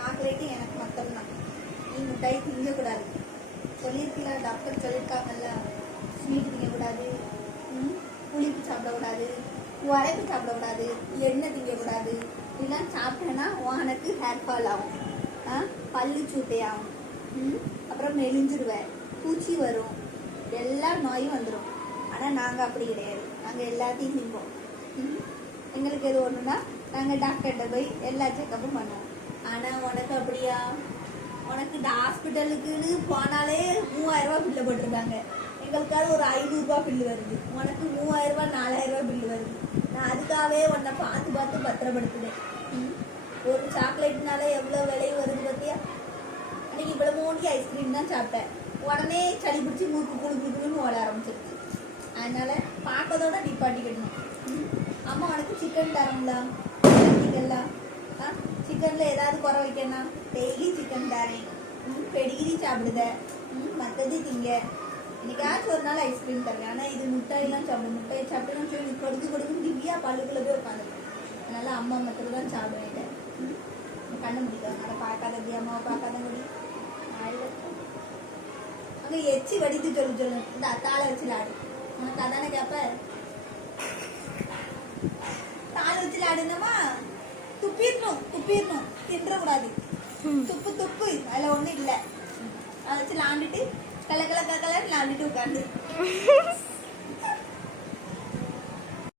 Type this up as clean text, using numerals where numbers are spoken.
Chocolate எனக்கு மட்டும்தான். நீ மிட்டாய் திங்கக்கூடாது. சொல்லியிருக்கல, டாக்டர் சொல்லியிருக்காங்கல்ல, ஸ்வீட் திங்கக்கூடாது, புளிப்பு சாப்பிடக்கூடாது, உரைப்பு சாப்பிடக்கூடாது, எண்ணெய் திங்கக்கூடாது. இதெல்லாம் சாப்பிட்டேன்னா உனக்கு ஹேர் ஃபால் ஆகும், பல்லு சூட்டையாகும், அப்புறம் மெலிஞ்சிருவேன், பூச்சி வரும், எல்லா நோயும் வந்துடும். ஆனால் நாங்கள் அப்படி கிடையாது. நாங்கள் எல்லாத்தையும் திம்போம். எங்களுக்கு எது ஒன்றுனா நாங்கள் டாக்டர்கிட்ட போய் எல்லா செக்கப்பும் பண்ணுவோம். ஆனால் உனக்கு அப்படியா? உனக்கு இந்த ஹாஸ்பிட்டலுக்குன்னு போனாலே 3000 ரூபா பில்லு போட்டிருக்காங்க. எங்களுக்காவது ஒரு 500 ரூபா பில்லு வருது. உனக்கு 3000 ரூபா 4000 ரூபா பில்லு வருது. நான் அதுக்காகவே உன்னை பார்த்து பார்த்து பத்திரப்படுத்துவேன். ஒரு சாக்லேட்னால எவ்வளோ விலை வருது பார்த்தியா? அன்னைக்கு இவ்வளோ மூணு ஐஸ்கிரீம் தான் சாப்பிட்டேன். உடனே சளி பிடிச்சி மூக்கு குழுக்குன்னு ஓட ஆரம்பிச்சிருச்சு. அதனால பார்க்கறதோட நிப்பாட்டிக்கணும். அம்மா உனக்கு சிக்கன் தரோம்ல, சிக்கன்ல ஏதாவது குறை வைக்கணும், டெய்லி சிக்கன் தரேன். பெடிகிரி சாப்பிடுத, மற்றது திங்க. இன்னைக்காச்சும் ஒரு நாள் ஐஸ்கிரீம் தரேன். ஆனால் இது முட்டையெல்லாம் சாப்பிடும். முட்டையை சாப்பிட்டு சொல்லி கொடுக்குன்னு திவ்யா பல்லுக்குள்ள போய் உட்காந்துருக்கேன். அதனால அம்மா மட்டும் தான் சாப்பிடுவேன். கண்ணு முடிக்கும். அதை பார்க்காத அம்மாவை பார்க்காத முடி அங்கே எச்சி வடித்து சொல்லு. இந்த தாளை வச்சு விளாடு. உனக்கு அதானே கேப்ப? தாளை வச்சு விளாடுங்கம்மா. துப்பிடணும் தின்றக்கூடாது. துப்பு அதில் ஒன்றும் இல்லை. அதை வச்சு விளாண்டுட்டு கலர் விளாண்டுட்டு உட்காந்து